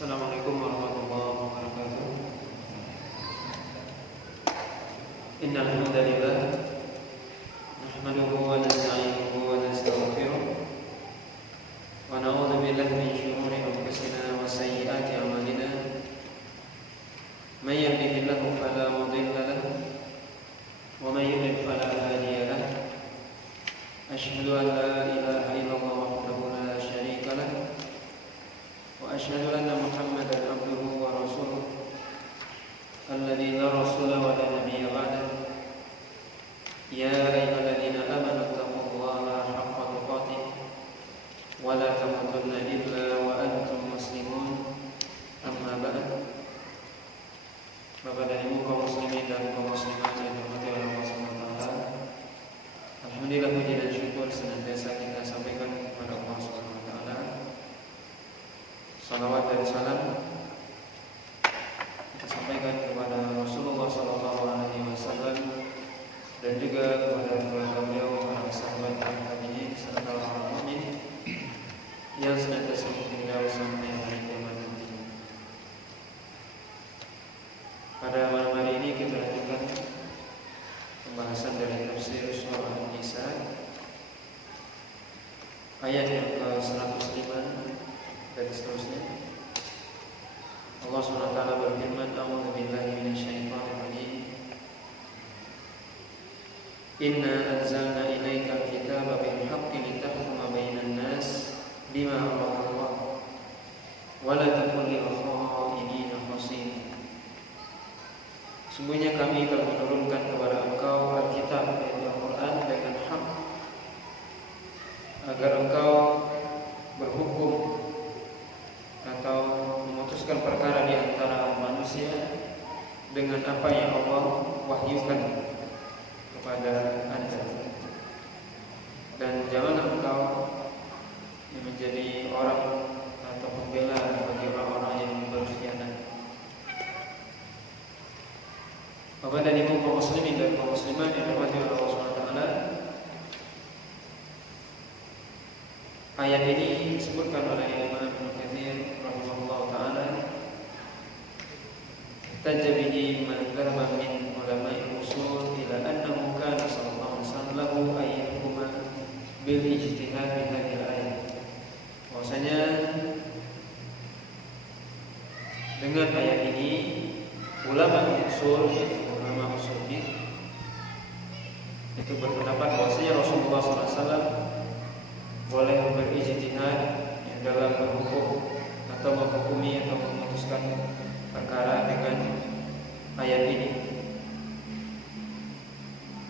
Assalamualaikum warahmatullahi wabarakatuh. Innal hamdalillah nahmaduhu wa nasta'inuhu wa nastaghfiruh wa na'udzu billahi min shururi anfusina wa sayyiati a'malina. May yahdihillahu fala mudilla lahu wa may yudlil fala hadiya lahu. Asyhadu an la ilaha illallah wahdahu la syarika lahu wa asyhadu anna Muhammadan abduhu wa rasuluh alladzi la rasula wa la nabiyya ba'dahu. Ya ayyuhalladzina amanu taqullaha haqqa tuqatih wa la tamutunna illa wa antum muslimun. Amma ba'd. Bapak dan Ibu kaum muslimin dan kaum muslimat yang dirahmati oleh Allah Subhanahu wa taala. Alhamdulillah, puji dan syukur senantiasa kita sampaikan kepada Allah Subhanahu wa taala. Salawat dan salam kita sampaikan kepada Rasulullah sallallahu alaihi wasallam dan juga kepada keluarga beliau, para sahabat dan tabi'in serta orang mukmin yang senantiasa mengikuti beliau sampai hari kiamat nanti. Pada malam hari ini kita lanjutkan pembahasan dari tafsir surah An-Nisa ayat yang ke-105 dan seterusnya. Allah SWT berfirman, A'udzu billahi minasyaitonir rajim. Inna anzalna ilaikal kitaba bil haqqi litahkuma bainan nas bima araka wa la takun lil kha'inina khasir. Sungguhnya kami telah menurunkan kepada engkau Alkitab, yaitu Al-Quran, dengan hak, agar engkau berhukum atau memutuskan perkara di antara manusia dengan apa yang Allah wahyukan kepada Anda. Dan janganlah engkau menjadi orang atau pembela bagi orang-orang yang berkhianat. Bapak dan Ibu kaum muslimin dan kaum muslimat yang dirahmati oleh Allah SWT, ayat ini disebutkan oleh Imam Ibnu Katsir rahimahullah taala, tajabihi man dhahaba min ulama'i usul ila annahu kana sallallahu alaihi wasallam ayyuhuma bil ijtihad bi hadhihi ayat. Bahwasanya dengan ayat ini ulama usul itu berpendapat bahwasanya Rasulullah SAW boleh berijtihad dalam berhukum atau menghukumi atau memutuskan perkara dengan ayat ini.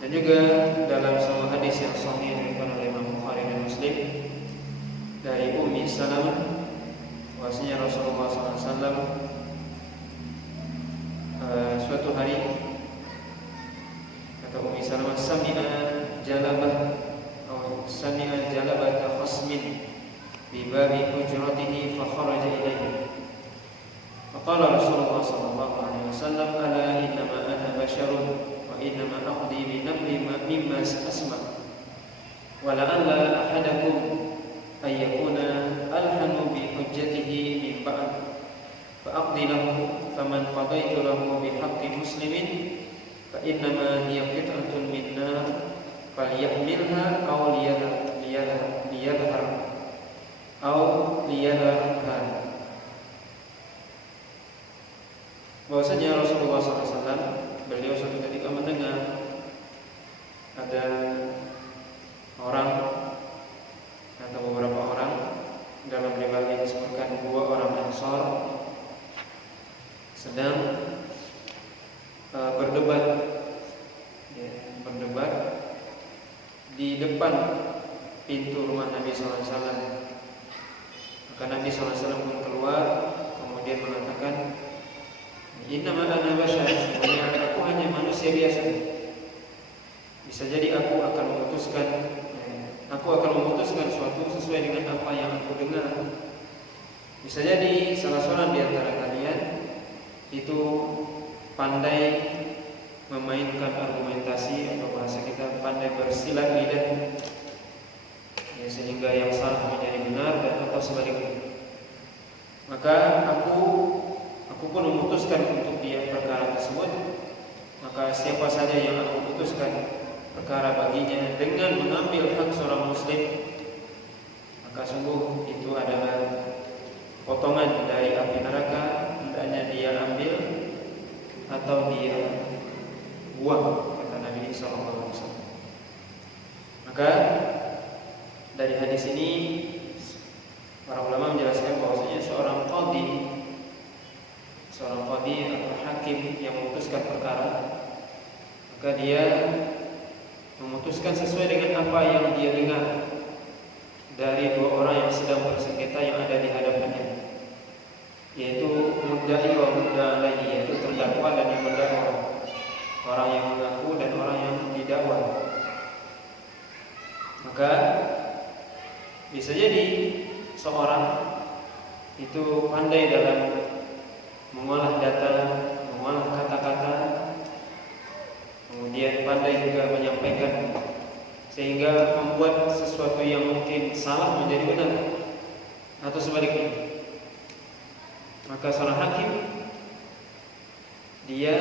Dan juga dalam sebuah hadis yang sahih diriwayatkan oleh Imam Bukhari dan Muslim dari Ummi Salamah, bahwasanya Rasulullah SAW suatu hari, kata Ummi Salamah, sami'a jalabata khasmin bi babi hujratihi fa kharaja ilayhi. Faqala Rasulullah sallallahu alaihi wasallam, ala innama ana basharun wa innama aqdi bi nabli mimma asma wa la'alla ahadakum ay yakuna alhanu bi hujjatihi min ba'd fa aqdi lahu faman qadaitu lahu bi haqqi muslimin fa innama hiya qit'atun minna falyahmilha aw liyadhar aw liyadharha. Bahwasanya Rasulullah SAW beliau suatu ketika mendengar ada orang atau beberapa orang, dalam riwayat yang disebutkan 2 orang Ansar sedang berdebat di depan pintu rumah Nabi SAW. Maka Nabi SAW pun keluar kemudian mengatakan, innama ana bashar, sebenarnya aku hanya manusia biasa. Bisa jadi aku akan memutuskan suatu sesuai dengan apa yang aku dengar. Bisa jadi salah seorang di antara kalian itu pandai memainkan argumentasi, atau bahasa kita pandai bersilat lidah, sehingga yang salah menjadi benar dan atau sebaliknya. maka aku pun memutuskan untuk dia perkara tersebut, maka siapa saja yang aku putuskan perkara baginya dengan mengambil hak seorang muslim, maka sungguh itu adalah potongan dari api neraka, hendaknya dia ambil atau dia buang, kata Nabi SAW. Maka dari hadis ini para ulama menjelaskan bahwasanya seorang qadhi atau hakim yang memutuskan perkara, maka dia memutuskan sesuai dengan apa yang dia dengar dari dua orang yang sedang bersengketa yang ada di hadapannya, yaitu mudda'i wa mudda'a alaihi, yaitu terdakwa dan yang mendakwa, orang yang mengaku dan orang yang didakwa. Maka bisa jadi seorang itu pandai dalam mengolah data, mengolah kata-kata, kemudian pandai juga menyampaikan, sehingga membuat sesuatu yang mungkin salah menjadi benar atau sebaliknya. Maka seorang hakim dia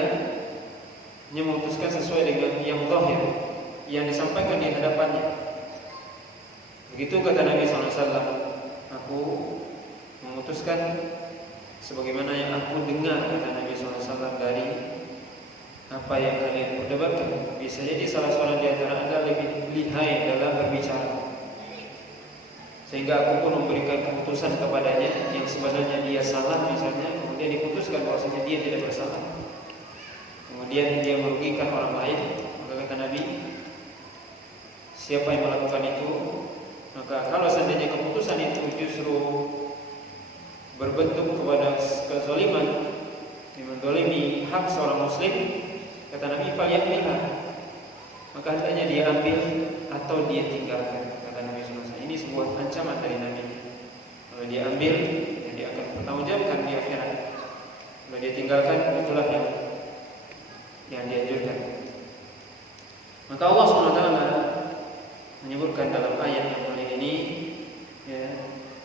memutuskan sesuai dengan yang zahir yang disampaikan di hadapannya. Begitu kata Nabi SAW, aku memutuskan sebagaimana yang aku dengar, kata Nabi SAW, dari apa yang kalian perdebatkan. Bisa jadi salah seorang di antara anda lebih lihai dalam berbicara, sehingga aku pun memberikan keputusan kepadanya yang sebenarnya dia salah, misalnya, kemudian diputuskan bahwasanya dia tidak bersalah, kemudian dia merugikan orang lain. Maka kata Nabi, siapa yang melakukan itu, maka kalau seandainya keputusan itu justru berbentuk kepada kezaliman, mendolimi hak seorang muslim, kata Nabi, falyahmilha, maka hendaknya dia ambil atau dia tinggalkan, kata Nabi SAW. Ini sebuah ancaman dari Nabi. Kalau dia ambil, ya dia akan bertanggungjawabkan di akhirat. Kalau dia tinggalkan, itulah yang dianjurkan. Maka Allah SWT menyebutkan dalam ayat yang mulia ini, ya,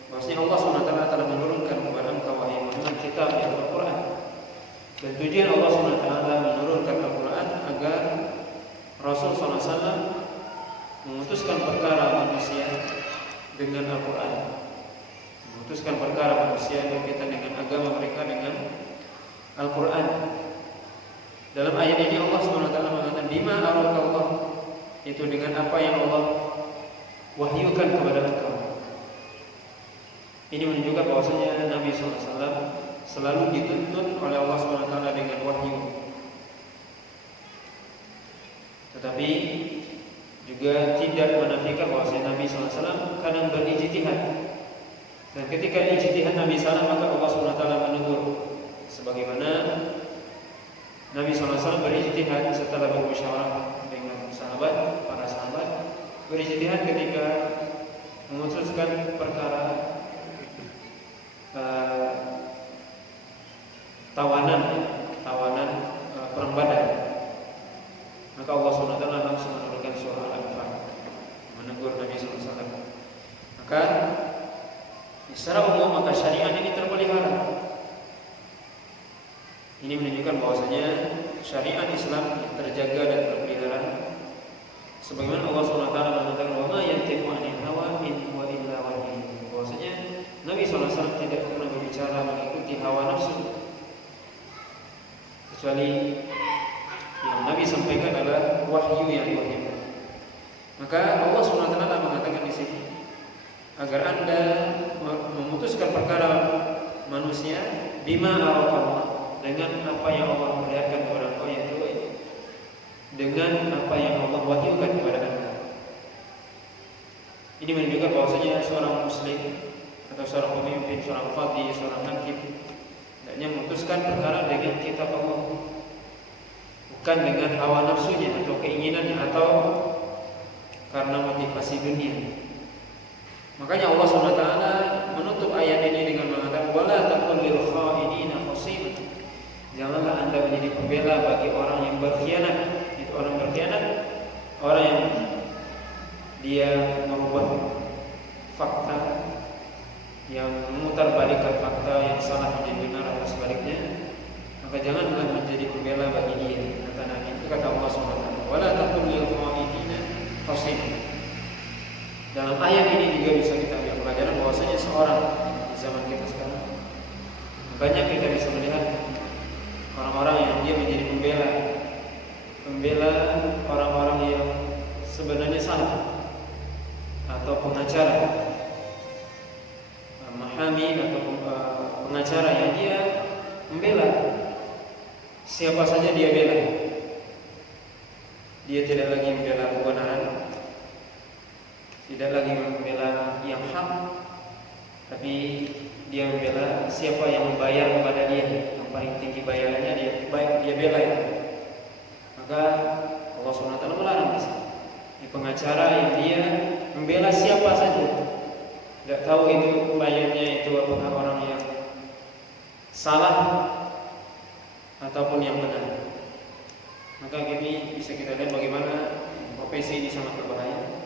bahwasanya Allah SWT telah menurunkan kepada engkau wahai Muhammad kitab Al-Quran. Dan tujuan Allah SWT menurunkan Al-Quran agar Rasul SAW memutuskan perkara manusia dengan Al-Quran, memutuskan perkara manusia berkaitan dengan agama mereka dengan Al-Quran. Dalam ayat ini Allah SWT mengatakan bima arakallah, itu dengan apa yang Allah wahyukan kepada engkau. Ini menunjukkan bahwasanya Nabi SAW selalu dituntun oleh Allah SWT dengan wahyu. Tetapi juga tidak menafikan bahwasanya Nabi SAW kadang berijtihad. Dan ketika ijtihad Nabi SAW, maka Allah SWT menegur. Sebagaimana Nabi SAW berijtihad setelah bermusyawarah dengan sahabat, para sahabat, berijtihad ketika memutuskan perkara tawanan perang Badar. Maka Allah SWT langsung menurunkan surah Al-Anfal menegur Nabi SAW. Maka secara umum maka syariat ini terpelihara. Ini menunjukkan bahwasanya syariat Islam terjaga dan terpelihara. Sebagaimana Allah SWT mengatakan, "Wa ma yantiqu 'anil hawa in huwa illa wahyun." Bahwasanya Nabi SAW tidak pernah berbicara mengikuti hawa nafsu, kecuali yang Nabi sampaikan adalah wahyu yang diwahyukan. Maka Allah SWT mengatakan di sini agar Anda memutuskan perkara manusia bima arakallah, dengan apa yang Allah perlihatkan kepada engkau, yaitu dengan apa yang Allah wahyukan kepada Anda. Ini menunjukkan bahwasanya seorang muslim atau seorang pemimpin, seorang qadhi, seorang hakim hendaknya memutuskan perkara dengan kitab Allah, bukan dengan hawa nafsunya atau keinginannya atau karena motivasi dunia. Makanya Allah SWT menutup ayat ini dengan mengatakan, "Wala taqul lil kha'inina khasiman." Janganlah Anda menjadi pembela bagi orang yang berkhianat. Itu orang berkhianat, orang yang dia merubah fakta, yang memutarbalikkan fakta, yang yang salah menjadi benar atau sebaliknya, maka janganlah menjadi pembela bagi dia, kata Nabi. Itu kata Allah SWT. Wala taqul lil kha'inina qasid. Dalam ayat ini juga bisa kita ambil pelajaran bahwasanya seorang di zaman kita sekarang banyak kita bisa melihat orang-orang yang dia menjadi pembela orang-orang yang sebenarnya salah, atau pengacara, mahami atau pengacara yang dia membela siapa saja dia bela. Dia tidak lagi membela kebenaran, tidak lagi membela yang hak, tapi dia membela siapa yang membayar kepada dia, yang paling tinggi bayarannya dia bela itu. Maka Allah SWT melarang di sini. Pengacara yang dia membela siapa saja, tidak tahu itu kliennya itu apakah orang yang salah ataupun yang benar. Maka ini bisa kita lihat bagaimana profesi ini sangat berbahaya.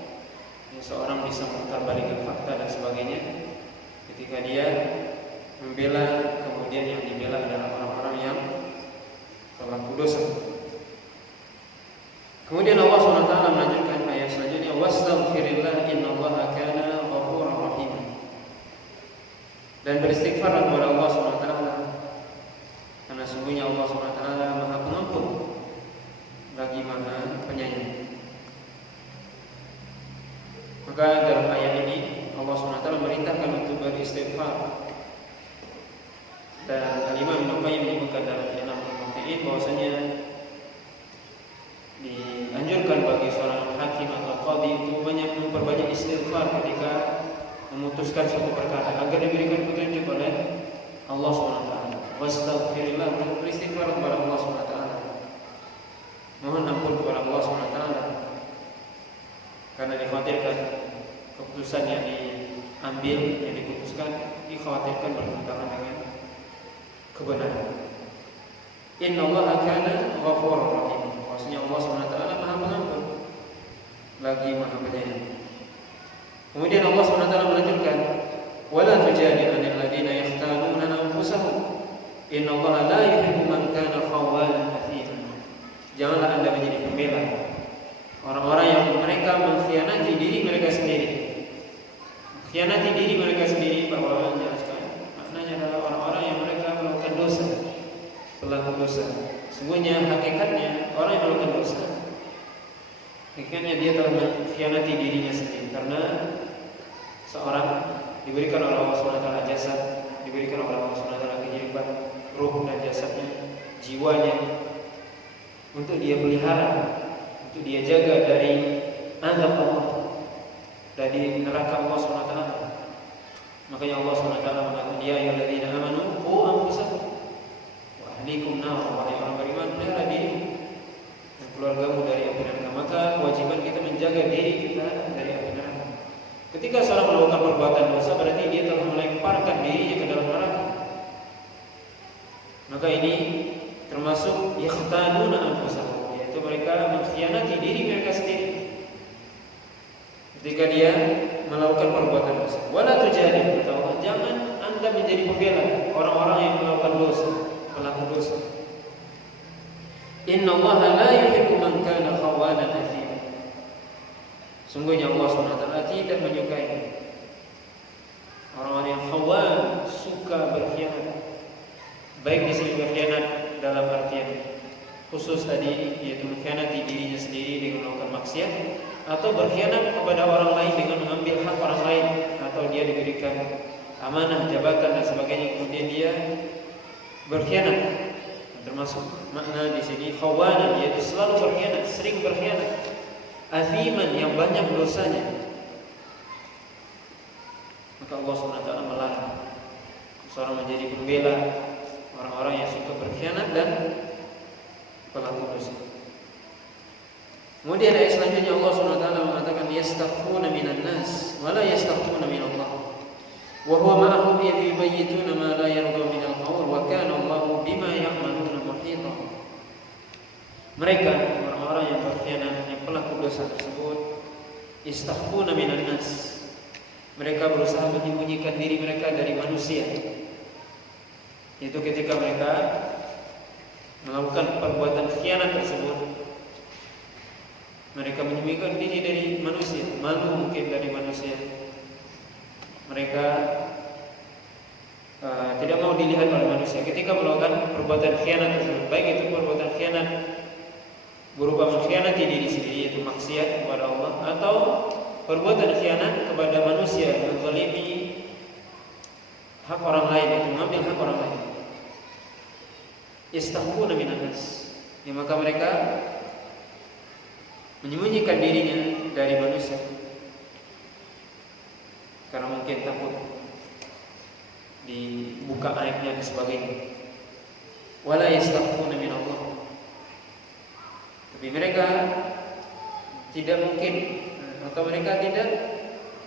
Seorang bisa memutarbalikkan fakta dan sebagainya ketika dia membela, kemudian yang dibela adalah orang-orang yang pelaku dosa. Kemudian Allah SWT melanjutkan ayat selanjutnya, wastaghfirillah innallaha kana ghafurur rahim. Dan beristighfarlah kepada Allah SWT, karena sungguhnya Allah SWT Maha Pengampun lagi Maha Penyayang. Maka dalam ayat ini Allah SWT memerintahkan untuk beristighfar. Dan Imam Ibnu Qayyim menyebutkan dalam Ilamul Muwaqqi'in bahwasanya dianjurkan bagi seorang hakim atau qadhi untuk memperbanyak istighfar ketika memutuskan suatu perkara agar diberikan petunjuk oleh Allah SWT. Wastaghfirillah, beristighfar kepada Allah SWT. Mohon ampun kepada Allah SWT, karena dikhawatirkan keputusan yang diambil, yang diputuskan, dikhawatirkan bertentangan dengan kebenaran. Innallaha kana ghafurur rahim. Maksudnya Allah SWT Maha Pengampun lagi Maha Penyayang. Kemudian Allah SWT melanjutkan, wala tujadil 'anil ladzina yahtanuna anfusahum innallaha la yuhibbu man kana khawalan athima. Janganlah Anda menjadi pembela orang-orang yang mereka mengkhianati diri mereka sendiri. Mengkhianati diri mereka sendiri, bahwa maknanya adalah orang-orang yang mereka melakukan dosa, pelaku dosa. Sungguhnya hakikatnya orang yang melakukan dosa, hakikatnya dia telah mengkhianati dirinya sendiri. Karena seorang diberikan oleh Allah SWT jasad, diberikan oleh Allah SWT kehidupan ruh dan jasadnya, jiwanya, untuk dia pelihara, untuk dia jaga dari azab Allah, dari neraka Allah SWT. Makanya Allah SWT mengatakan, ya ayyuhalladzina amanu qu anfusakum wa ahlikum nar. Wahai orang beriman, pelihara diri dan keluargamu dari api neraka. Maka kewajiban kita menjaga diri kita dari api neraka. Ketika seorang melakukan perbuatan dosa, berarti dia telah melemparkan dirinya ke dalam neraka. Maka ini termasuk yakhtanuna anfusahum, yaitu mereka mengkhianati diri mereka sendiri ketika dia melakukan perbuatan dosa. Wala tujadil, jangan Anda menjadi pembela orang-orang yang melakukan dosa, pelaku dosa. Innallaha la yuhibbu man kana khawanan athima. Sungguhnya Allah SWT tidak menyukai orang-orang yang khawan, suka berkhianat. Baik di sini berkhianat dalam artian khusus tadi, yaitu mengkhianati dirinya sendiri dengan melakukan maksiat, atau berkhianat kepada orang lain dengan mengambil hak orang lain, atau dia diberikan amanah, jabatan dan sebagainya, kemudian dia berkhianat. Termasuk makna di sini khawanan, yaitu selalu berkhianat, sering berkhianat. Athiman, yang banyak dosanya. Maka Allah SWT melarang seorang menjadi pembela orang-orang yang suka berkhianat dan pelaku dosa. Kemudian ayat selanjutnya Allah SWT mengatakan, yastakhfuna minan nas wa la yastakhfuna minallah wa huwa ma'ahum idh yubayyituna ma la yarda minal qawl wa kana Allahu bima ya'maluna muhita. Mereka orang-orang yang berkhianat, yang pelaku dosa tersebut, yastakhfuna minan nas, mereka berusaha menyembunyikan diri mereka dari manusia. Yaitu ketika mereka melakukan perbuatan khianat tersebut, mereka menyembunyikan diri dari manusia, malu mungkin dari manusia. Mereka tidak mau dilihat oleh manusia ketika melakukan perbuatan khianat tersebut, baik itu perbuatan khianat berupa mengkhianati diri sendiri, yaitu maksiat kepada Allah, atau perbuatan khianat kepada manusia, menzalimi hak orang lain, yaitu mengambil hak orang lain. Yastakhfuna minan nas, maka mereka menyembunyikan dirinya dari manusia karena mungkin takut dibuka aibnya dan sebagainya. Wala yastakhfuna min Allah, tapi mereka tidak mungkin atau mereka tidak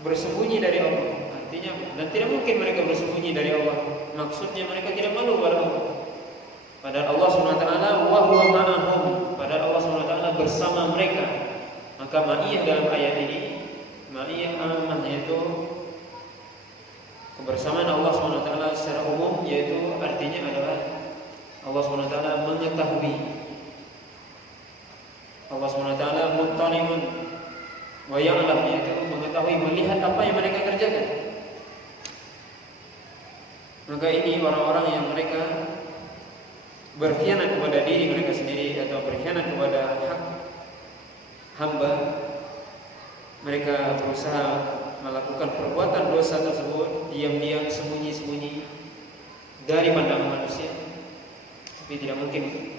bersembunyi dari Allah. Artinya, dan tidak mungkin mereka bersembunyi dari Allah. Maksudnya mereka tidak malu kepada Allah. Padahal Allah SWT wa huwa ma'ahum, padahal Allah SWT bersama mereka. Maka ma'iyah dalam ayat ini, ma'iyah ammah, yaitu kebersamaan Allah SWT secara umum, yaitu artinya adalah Allah SWT mengetahui. Allah SWT muttalimun wa ya'lam, yaitu mengetahui, melihat apa yang mereka kerjakan. Maka ini orang-orang yang mereka berkhianat kepada diri mereka sendiri atau berkhianat kepada hak hamba, mereka berusaha melakukan perbuatan dosa tersebut diam-diam, sembunyi-sembunyi dari pandangan manusia. Tapi tidak mungkin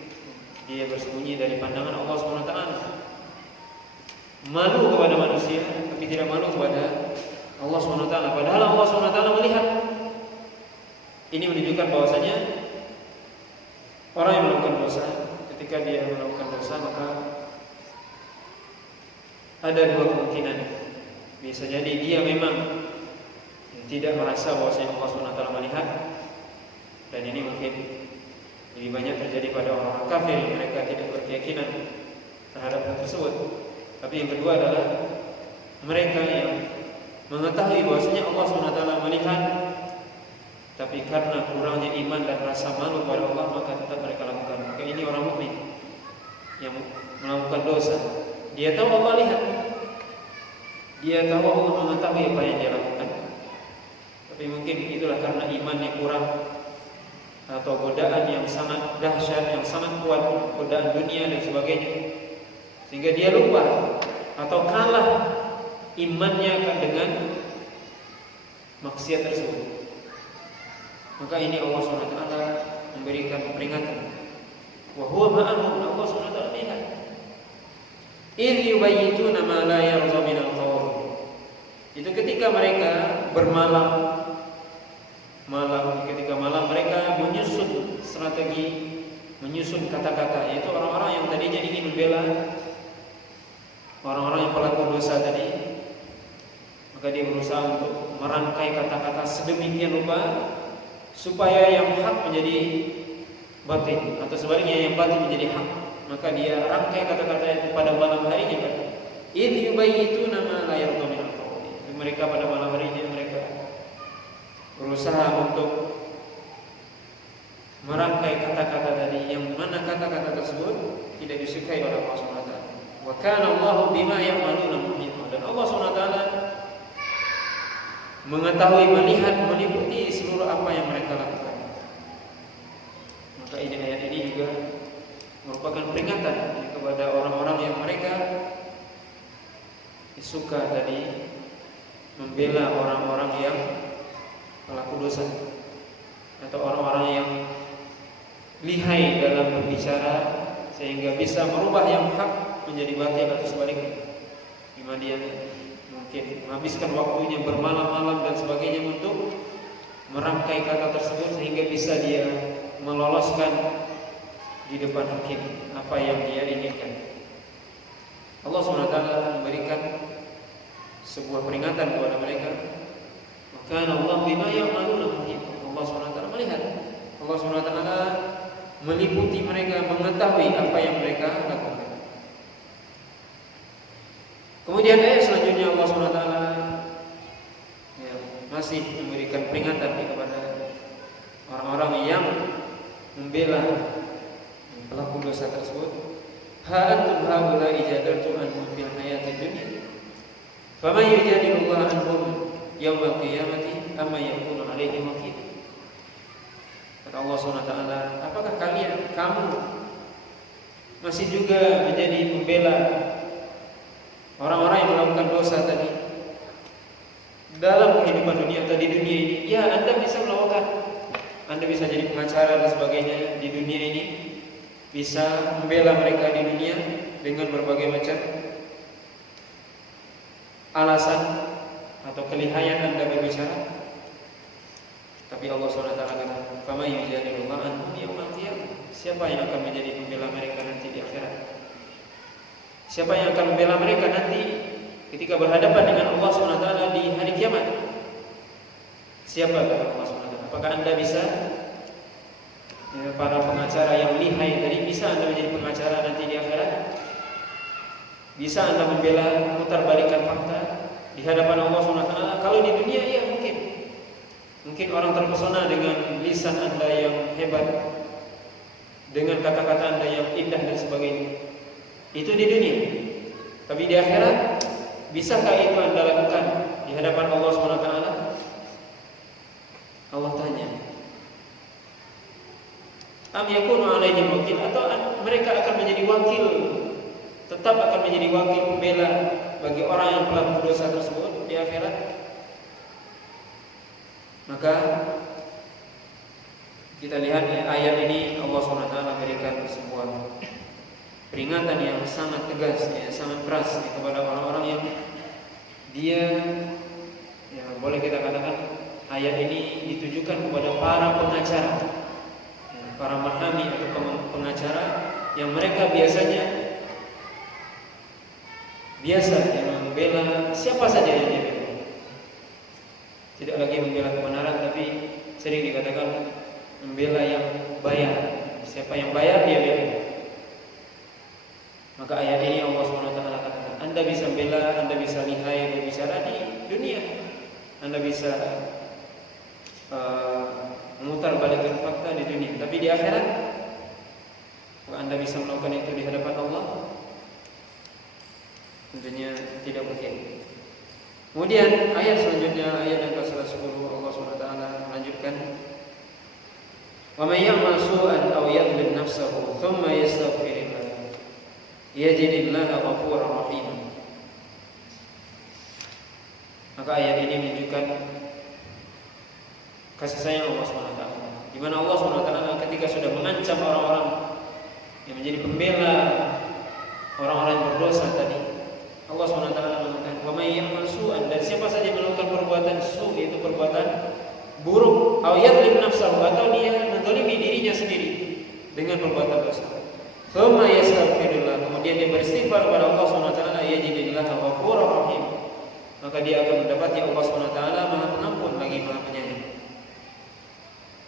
dia bersembunyi dari pandangan Allah SWT. Malu kepada manusia, tapi tidak malu kepada Allah SWT. Padahal Allah SWT melihat. Ini menunjukkan bahwasanya orang yang melakukan dosa, ketika dia melakukan dosa, maka ada dua kemungkinan. Bisa jadi dia memang tidak merasa bahwasanya Allah SWT melihat, dan ini mungkin lebih banyak terjadi pada orang kafir yang mereka tidak berkeyakinan terhadap hal tersebut. Tapi yang kedua adalah mereka yang mengetahui bahwasanya Allah SWT melihat, tapi karena kurangnya iman dan rasa malu kepada Allah, maka tetap mereka lakukan. Maka ini orang mukmin yang melakukan dosa. Dia tahu Allah lihat, dia tahu Allah mengetahui apa yang dia lakukan, tapi mungkin itulah karena imannya kurang, atau godaan yang sangat dahsyat, yang sangat kuat, godaan dunia dan sebagainya, sehingga dia lupa atau kalah imannya dengan maksiat tersebut. Maka ini Allah SWT memberikan peringatan. Wa huwa ma'ahum, Allah SWT lihat. Idh yubayyituna ma la yarda minal qawl. Itu ketika mereka bermalam, ketika malam mereka menyusun strategi, menyusun kata-kata, yaitu orang-orang yang tadinya ingin membela orang-orang yang pelaku dosa tadi. Maka dia berusaha untuk merangkai kata-kata sedemikian rupa supaya yang hak menjadi batin, atau sebaliknya yang batin menjadi hak. Maka dia rangkai kata-kata itu pada malam harinya. Idh yubayyituna ma la yarda minal qawl. Mereka pada malam harinya mereka berusaha untuk merangkai kata-kata tadi, yang mana kata-kata tersebut tidak disukai oleh Allah SWT. Wa kana Allahu bima ya'maluna muhita. Dan Allah SWT mengetahui, melihat, meliputi seluruh apa yang mereka lakukan. Maka ini ayat ini juga merupakan peringatan kepada orang-orang yang mereka suka tadi membela orang-orang yang pelaku dosa, atau orang-orang yang lihai dalam berbicara sehingga bisa merubah yang hak menjadi batil atau sebaliknya. Dimana dia mungkin menghabiskan waktunya bermalam-malam dan sebagainya untuk merangkai kata tersebut sehingga bisa dia meloloskan di depan hakim apa yang dia inginkan. Allah SWT memberikan sebuah peringatan kepada mereka. Maka Allah bima ya'maluna muhit. Allah SWT melihat, Allah SWT meliputi mereka, mengetahui apa yang mereka lakukan. Kemudian ayat selanjutnya Allah SWT masih memberikan peringatan kepada orang-orang yang membela pelaku dosa tersebut. Ha antum haula'i jadaltum anhum fil hayatid dunya faman yujadilullah anhum yaumal qiyamati amma yakunu alaihim wakil. Kata Allah SWT, apakah kamu masih juga menjadi pembela orang-orang yang melakukan dosa tadi dalam kehidupan dunia atau di dunia ini? Ya, Anda bisa melakukan, Anda bisa jadi pengacara dan sebagainya di dunia ini, bisa membela mereka di dunia dengan berbagai macam alasan atau kelihayan Anda berbicara. Tapi Allah SWT kata, "Fama yujadilullah anhum yaumal qiyamah." Siapa yang akan menjadi pembela mereka nanti di akhirat? Siapa yang akan membela mereka nanti ketika berhadapan dengan Allah SWT di hari kiamat? Siapa kata Allah SWT? Apakah Anda bisa, para pengacara yang lihai tadi, bisa Anda menjadi pengacara nanti di akhirat? Bisa Anda membela, mutarbalikan fakta di hadapan Allah SWT? Kalau di dunia, ya mungkin. Mungkin orang terpesona dengan lisan Anda yang hebat, dengan kata-kata Anda yang indah dan sebagainya. Itu di dunia. Tapi di akhirat, bisakah itu Anda lakukan di hadapan Allah SWT? Allah tanya, am yakunu alaihim wakil, atau mereka akan menjadi wakil, tetap akan menjadi wakil pembela bagi orang yang pelaku dosa tersebut di akhirat? Maka kita lihat ayat ini Allah SWT berikan sebuah peringatan yang sangat tegas, sangat keras kepada orang-orang yang dia, boleh kita katakan ayat ini ditujukan kepada para pengacara, para mahami atau pengacara yang mereka biasa membela siapa saja yang dia bela. Tidak lagi membela kebenaran, tapi sering dikatakan membela yang bayar. Siapa yang bayar, dia bela. Maka ayat ini Allah SWT katakan, Anda bisa bela, Anda bisa lihai berbicara di dunia, Anda bisa memutar balikkan fakta di dunia. Tapi di akhirat, Anda bisa melakukan itu di hadapan Allah? Tentunya tidak mungkin. Kemudian ayat selanjutnya, ayat yang ke-110, Allah SWT melanjutkan, "Wa may ya'mal su'an aw yadhlim nafsahu thumma yastaghfirillah yajidillaha ghafurur rahim." Maka ayat ini menunjukkan kasih sayang Allah SWT, di mana Allah SWT ketika sudah mengancam orang-orang yang menjadi pembela orang-orang yang berdosa tadi, Allah SWT mengatakan, "Wa may ya'mal su'an," dan siapa saja melakukan perbuatan su', yaitu perbuatan buruk, aw yadhlim nafsahu, atau dia menzalimi dirinya sendiri dengan perbuatan dosa, thumma yastaghfirullah, kemudian dia beristighfar kepada Allah SWT, yajidillaha ghafurur rahim, maka dia akan mendapati Allah SWT Maha Pengampun lagi Maha Penyayang.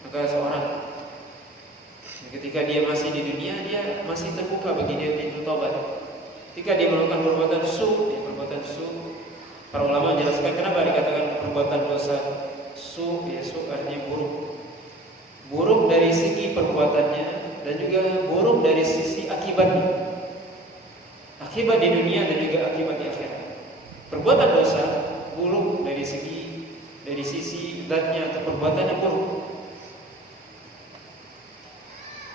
Maka seorang ketika dia masih di dunia, dia masih terbuka bagi dia pintu taubat. Ketika dia melakukan perbuatan su, para ulama menjelaskan kenapa dikatakan perbuatan dosa su, su artinya buruk. Buruk dari segi perbuatannya dan juga buruk dari sisi akibatnya. Akibat di dunia dan juga akibat di akhirat. Perbuatan dosa buruk dari sisi zatnya atau perbuatannya buruk.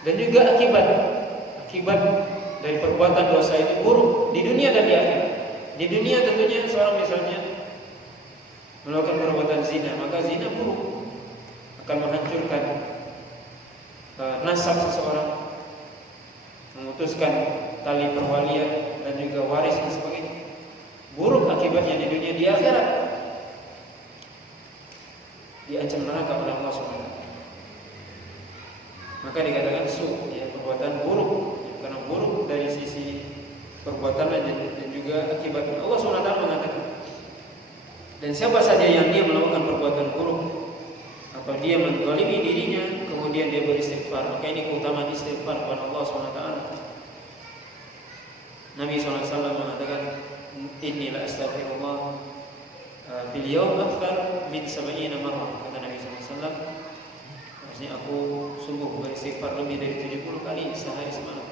Dan juga akibat dari perbuatan dosa itu buruk di dunia dan di akhirat. Di dunia tentunya seorang misalnya melakukan perbuatan zina, maka zina buruk, akan menghancurkan nasab seseorang, memutuskan tali perwalian dan juga waris dan sebagainya. Buruk akibatnya di dunia. Di akhirat diancam neraka oleh Allah SWT. Maka dikatakan su, perbuatan buruk, karena buruk dari sisi perbuatan dan juga akibatnya. Allah SWT mengatakan, dan siapa saja yang dia melakukan perbuatan buruk atau dia menzalimi dirinya, kemudian dia beristighfar, maka ini keutamaan istighfar kepada Allah SWT. Nabi SAW mengatakan, "Inni la astaghfirullah fil yawm akthar min 70 marrah." Kata Nabi SAW, Maksudnya aku sungguh beristighfar lebih dari 70 kali sehari semalam.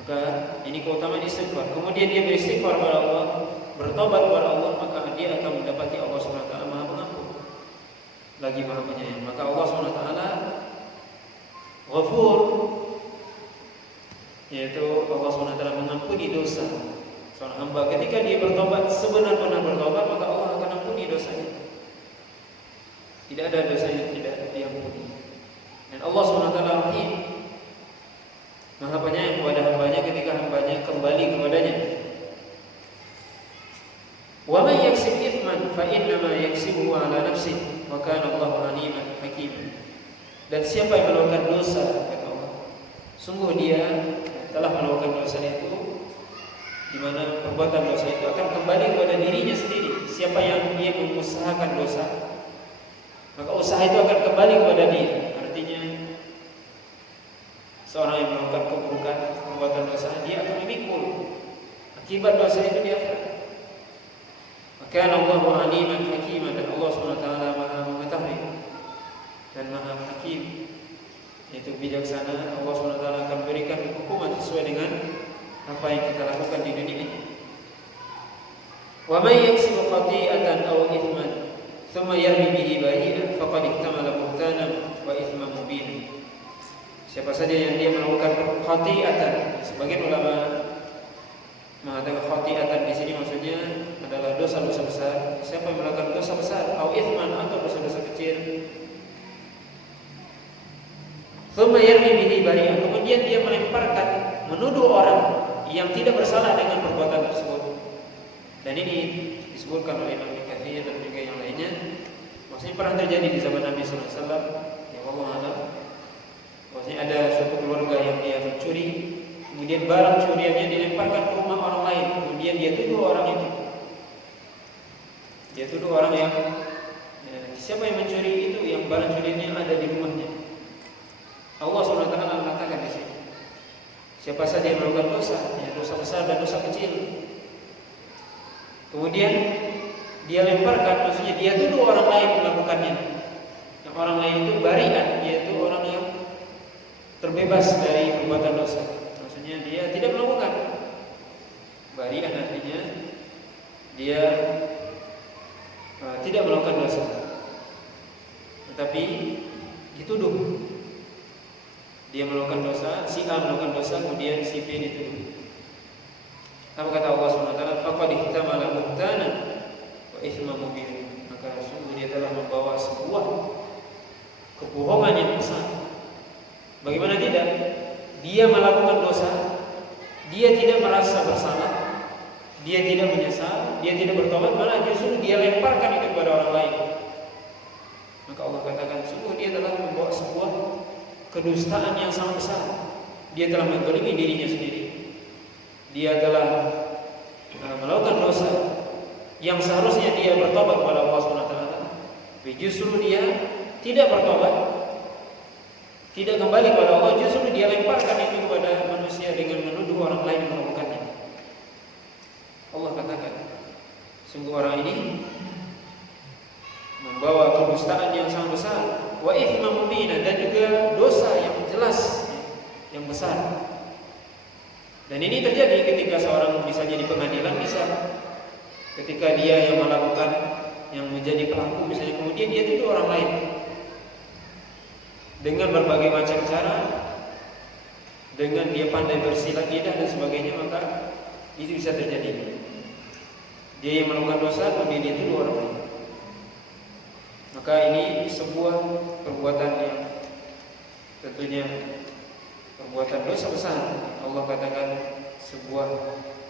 Maka ini keutamaan istighfar. Kemudian dia beristighfar kepada Allah, bertobat kepada Allah, maka dia akan mendapati Allah SWT Maha Pengampun lagi Maha Penyayang. Maka Allah SWT Ghafur, yaitu Allah SWT mengampuni dosa seorang hamba ketika dia bertobat, sebenar-benar bertobat, maka Allah akan ampuni dosanya. Tidak ada dosa yang tidak diampuni. Dan Allah SWT Rahim, Maha Penyayang kepada hambanya ketika hambanya kembali kepadanya. Wa may yaksib ithman fa innama yaksibuhu ala nafsihi wa kana Allahu aliman hakim. Dan siapa yang melakukan dosa, kata Allah, sungguh dia telah melakukan dosa itu, di mana perbuatan dosa itu akan kembali kepada dirinya sendiri. Siapa yang dia mengusahakan dosa, maka usaha itu akan kembali kepada dia. Artinya seorang yang melakukan keburukan, perbuatan dosa, dia akan memikul akibat dosa itu di akhirat. Maka Allahu aliman hakiman, dan Allah SWT Maha mengetahui dan Maha Hakim, yaitu bijaksana. Allah SWT akan berikan hukuman sesuai dengan apa yang kita lakukan di dunia ini. Wa may yaksibu khati'atan aw ithman thumma yarmi bihi bari'an faqad ihtamala buhtanan wa ithman mubin. Siapa saja yang dia melakukan khati'atan, sebagian ulama mengatakan khati'atan di sini maksudnya adalah dosa-dosa besar. Siapa yang melakukan dosa besar, atau ithman, atau dosa-dosa kecil, thumma yarmi bihi bari'an, kemudian dia melemparkan, menuduh orang yang tidak bersalah dengan perbuatan tersebut. Dan ini disebutkan oleh Imam Ibnu Katsir dan juga yang lainnya. Maksudnya pernah terjadi di zaman Nabi sallallahu alaihi wasallam, ya Allah a'lam. Maksudnya ada suatu keluarga yang dia mencuri, kemudian barang curiannya dilemparkan ke rumah orang lain, kemudian dia tuduh orang itu. Dia tuduh orang yang siapa yang mencuri itu, yang barang curiannya ada di rumahnya. Allah SWT mengatakan di sini, siapa saja yang melakukan dosa, ya, dosa besar dan dosa kecil, kemudian dia lemparkan, maksudnya dia tuduh orang lain melakukannya. Yang orang lain itu bari'an, yaitu orang yang terbebas dari perbuatan dosa. Maksudnya dia tidak melakukan. Bari'an artinya dia tidak melakukan dosa, tetapi dituduh. Dia melakukan dosa, si A melakukan dosa, kemudian si B dituduh. Apa kata Allah SWT? Faqad ihtamala buhtanan wa ithman mubin. Maka sungguh dia telah membawa sebuah kebohongan yang besar. Bagaimana tidak? Dia melakukan dosa, dia tidak merasa bersalah, dia tidak menyesal, dia tidak bertobat, malah justru dia lemparkan itu kepada orang lain. Maka Allah katakan, sungguh dia telah membawa sebuah kedustaan yang sangat besar. Dia telah menzalimi dirinya sendiri. Dia telah melakukan dosa yang seharusnya dia bertobat kepada Allah SWT. Tapi justru dia tidak bertobat, tidak kembali kepada Allah, justru dia lemparkan itu kepada manusia dengan menuduh orang lain melakukannya. Allah katakan, sungguh orang ini membawa kedustaan yang sangat besar, wa ithman mubina, dan juga dosa yang jelas, yang besar. Dan ini terjadi ketika seorang misalnya di pengadilan, bisa ketika dia yang melakukan, yang menjadi pelaku misalnya, kemudian dia tuduh orang lain dengan berbagai macam cara, dengan dia pandai bersilat lidah dan sebagainya, maka itu bisa terjadi. Dia yang melakukan dosa, kemudian dia tuduh orang lain. Maka ini sebuah perbuatan yang tentunya perbuatan dosa besar. Allah katakan sebuah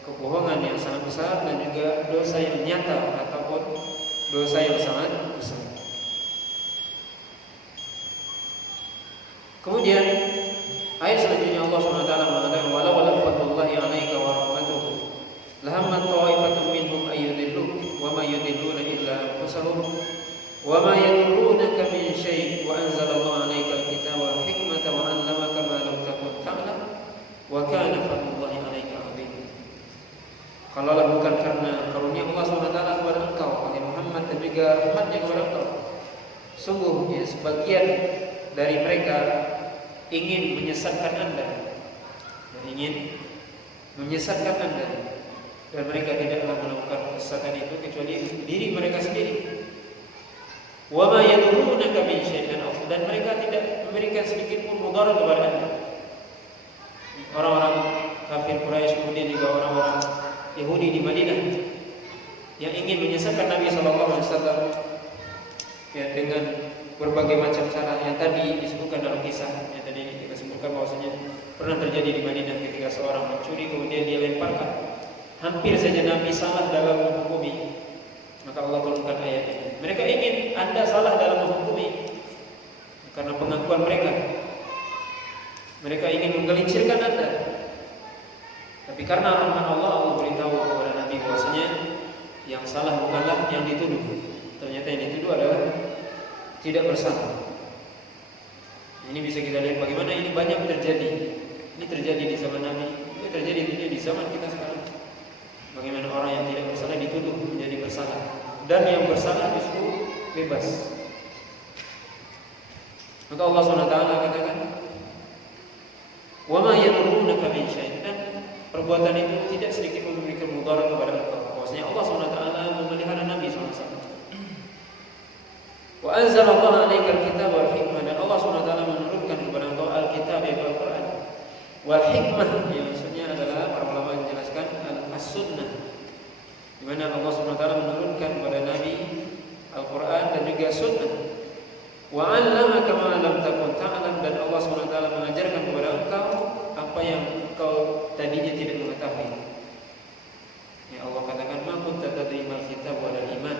kebohongan yang sangat besar dan juga dosa yang nyata ataupun dosa yang sangat besar. Kemudian ayat selanjutnya Allah SWT mengatakan, walau la fadlullahi 'alaika wa rahmatuhu lahammat ta'ifatun minhum ayyudilluk wa ma yudilluna illa anfusahum wa ma yadurrunaka min syai' wa anzalallahu 'alaika al-kitaba wal hikmata wa 'allamaka ma lam takun ta'lam wa kana fadlullahi 'alaika 'azima. Kalaulah bukan karena karunia Allah SWT kepada engkau wahai Muhammad dan juga rahmatnya kepada engkau, Sungguh ya, sebagian dari mereka ingin menyesatkan Anda, dan mereka tidaklah menemukan kesesatan itu kecuali diri mereka sendiri. Wa ma yadurunaka min syai'in, dan mereka tidak memberikan sedikit pun mudarat kepada Anda. Orang-orang kafir Quraisy, kemudian juga orang-orang Yahudi di Madinah yang ingin menyesatkan Nabi SAW ya, dengan berbagai macam cara yang tadi disebutkan dalam kisah yang tadi kita sebutkan bahwasanya pernah terjadi di Madinah ketika seorang mencuri kemudian dia lemparkan. Hampir saja Nabi salah dalam menghukumi, maka Allah turunkan ayat ini. Mereka ingin Anda salah dalam menghukumi karena pengakuan mereka. Mereka ingin menggelincirkan Anda. Tapi karena rahmat Allah, Allah beritahu kepada Nabi bahwasanya yang salah bukanlah yang dituduh. Ternyata yang dituduh adalah tidak bersalah. Ini bisa kita lihat bagaimana ini banyak terjadi. Ini terjadi di zaman Nabi, ini terjadi di zaman kita sekarang. Bagaimana orang yang tidak bersalah dituduh menjadi bersalah, dan yang bersalah justru bebas. Maka Allah SWT katakan, "Wa ma yadurunaka min syai'in." Perbuatan itu tidak sedikit memberikan mudarat kepada engkau. Bahwasanya Allah SWT memelihara Nabi SAW. Wa anzalallahu 'alaikal kitaba wal hikmah, dan Allah SWT menurunkan kepada engkau Alkitab yaitu Al-Qur'an. Wal hikmah yang maksudnya adalah para ulama menjelaskan as-sunnah, di mana Allah SWT menurunkan kepada Nabi Al-Qur'an dan juga sunnah. Wa 'allamaka ma lam takun ta'lam, dan Allah SWT mengajarkan kepada engkau apa yang engkau tadinya tidak mengetahui. Ya Allah katakan, "Ma kunta tadri mal kitab wal iman."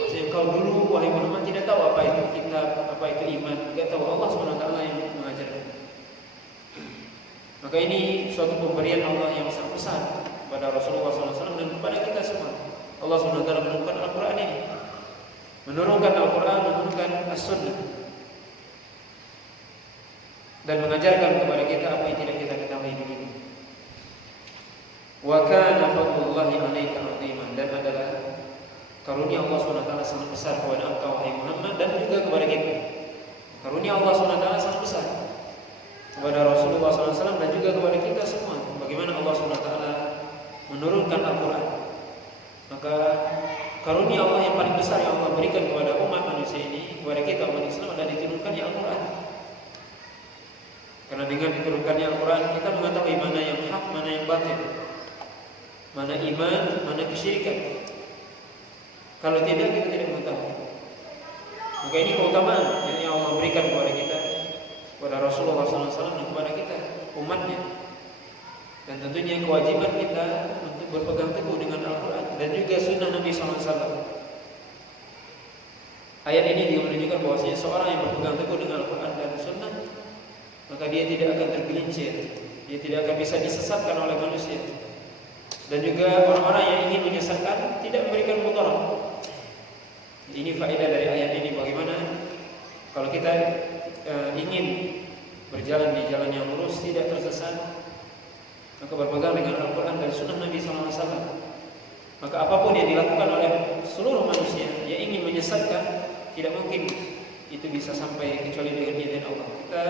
Maksudnya engkau dulu wahai Muhammad tidak tahu apa itu kitab, apa itu iman, enggak tahu. Allah SWT yang mengajarkan. Maka ini suatu pemberian Allah yang sangat besar kepada Rasulullah SAW dan kepada kita semua. Allah SWT menurunkan Al-Quran ini, menurunkan Al-Quran, menurunkan As-Sunnah, dan mengajarkan kepada kita apa yang tidak kita ketahui dulu. Wa kana fadlullahi 'alaika 'azima, dan adalah karunia Allah SWT sangat besar kepada engkau wahai Muhammad dan juga kepada kita. Karunia Allah SWT sangat besar kepada Rasulullah SAW dan juga kepada kita semua. Bagaimana Allah SWT menurunkan Al-Quran, maka karunia Allah yang paling besar yang Allah berikan kepada umat manusia ini, kepada kita umat Islam, adalah diturunkannya Al-Quran. Karena dengan diturunkannya Al-Quran, kita mengetahui mana yang hak, mana yang batil, mana iman, mana kesyirikan. Kalau tidak, kita tidak mengetahui. Maka ini keutamaan yang Allah berikan kepada kita, kepada Rasulullah SAW dan kepada kita umatnya. Dan tentunya kewajiban kita untuk berpegang teguh dengan Al-Quran dan juga sunnah Nabi SAW. Ayat ini juga menunjukkan bahwasanya seorang yang berpegang teguh dengan Al-Quran dan sunnah, maka dia tidak akan tergelincir, dia tidak akan bisa disesatkan oleh manusia. Dan juga orang-orang yang ingin menyesatkan tidak memberikan mudarat. Ini faedah dari ayat ini, bagaimana kalau kita ingin berjalan di jalan yang lurus, tidak tersesat, maka berpegang dengan Al-Quran dan sunnah Nabi SAW. Maka apapun yang dilakukan oleh seluruh manusia yang ingin menyesatkan, tidak mungkin itu bisa sampai kecuali dengan izin Allah. Kita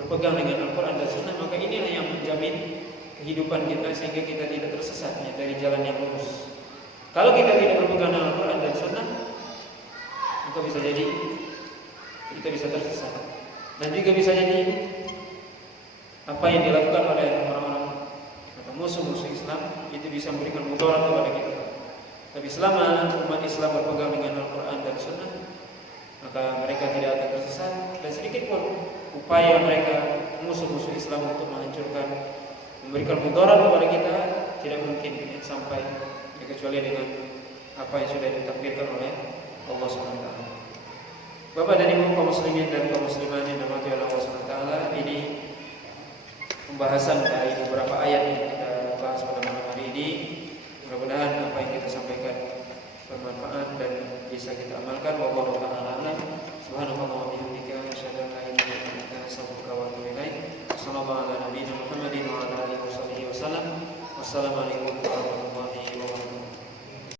berpegang dengan Al-Quran dan sunnah, maka inilah yang menjamin kehidupan kita sehingga kita tidak tersesat dari jalan yang lurus. Kalau kita tidak berpegang dengan Al-Quran dan sunnah, maka bisa jadi kita bisa tersesat. Dan juga bisa jadi apa yang dilakukan oleh orang-orang atau musuh-musuh Islam itu bisa memberikan mudarat kepada kita. Tapi selama umat Islam berpegang dengan Al-Quran dan sunnah, maka mereka tidak akan tersesat. Dan sedikit pun upaya mereka musuh-musuh Islam untuk menghancurkan, memberikan mudarat kepada kita tidak mungkin sampai kecuali dengan apa yang sudah ditakdirkan oleh Allah SWT. Bapak dan Ibu kaum muslimin dan kaum muslimat yang dirahmati oleh Allah SWT, ini pembahasan dari beberapa ayat yang kita bahas pada malam hari ini. Mudah-mudahan apa yang kita sampaikan bermanfaat dan bisa kita amalkan. Wallahu